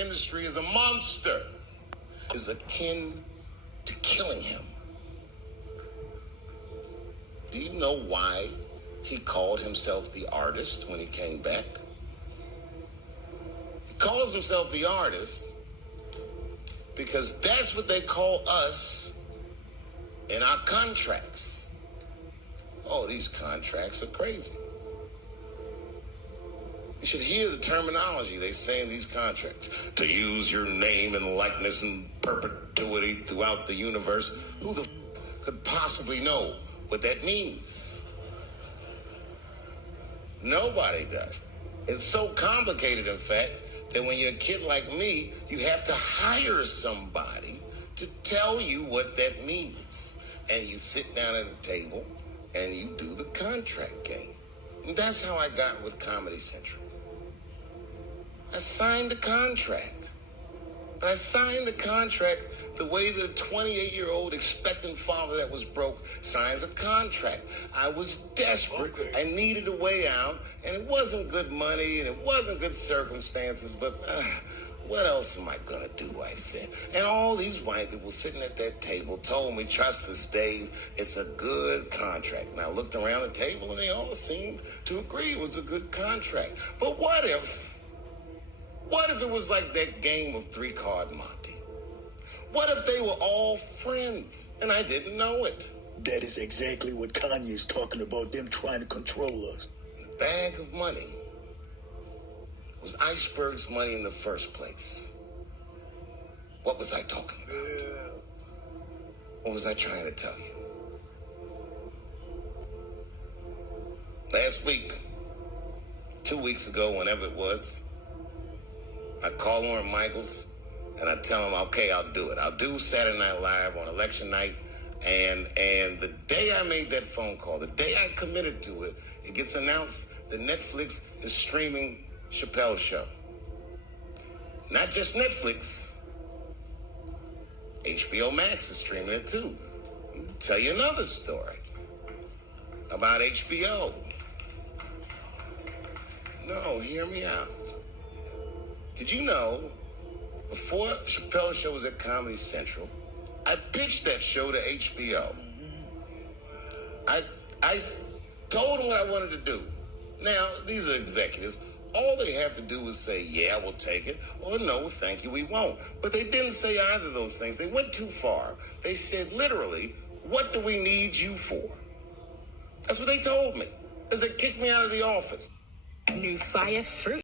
industry is a monster, is akin to killing him. Do you know why he called himself the artist when he came back? He calls himself the artist because that's what they call us in our contracts. Oh, these contracts are crazy. You should hear the terminology they say in these contracts. To use your name and likeness in perpetuity throughout the universe. Who the could possibly know what that means? Nobody does. It's so complicated, in fact, that when you're a kid like me, you have to hire somebody to tell you what that means. And you sit down at a table and you do the contract game. And that's how I got with Comedy Central. I signed the contract. But I signed the contract the way that a 28-year-old expectant father that was broke signs a contract. I was desperate. I needed a way out, and it wasn't good money, and it wasn't good circumstances, but what else am I going to do, I said. And all these white people sitting at that table told me, trust us, Dave, it's a good contract. And I looked around the table, and they all seemed to agree it was a good contract. But what if it was like that game of three-card Monte? What if they were all friends and I didn't know it? That is exactly what Kanye's talking about, them trying to control us. The bag of money was Iceberg's money in the first place. What was I talking about? What was I trying to tell you? Last week, 2 weeks ago, whenever it was, I call Lauren Michaels and I tell him, okay, I'll do it. I'll do Saturday Night Live on election night. And the day I made that phone call, the day I committed to it, it gets announced that Netflix is streaming Chappelle's show. Not just Netflix. HBO Max is streaming it too. I'll tell you another story about HBO. No, hear me out. Did you know, before Chappelle's show was at Comedy Central, I pitched that show to HBO. I told them what I wanted to do. Now, these are executives. All they have to do is say, yeah, we'll take it, or no, thank you, we won't. But they didn't say either of those things. They went too far. They said, literally, what do we need you for? That's what they told me. Because they kicked me out of the office. New fire fruit.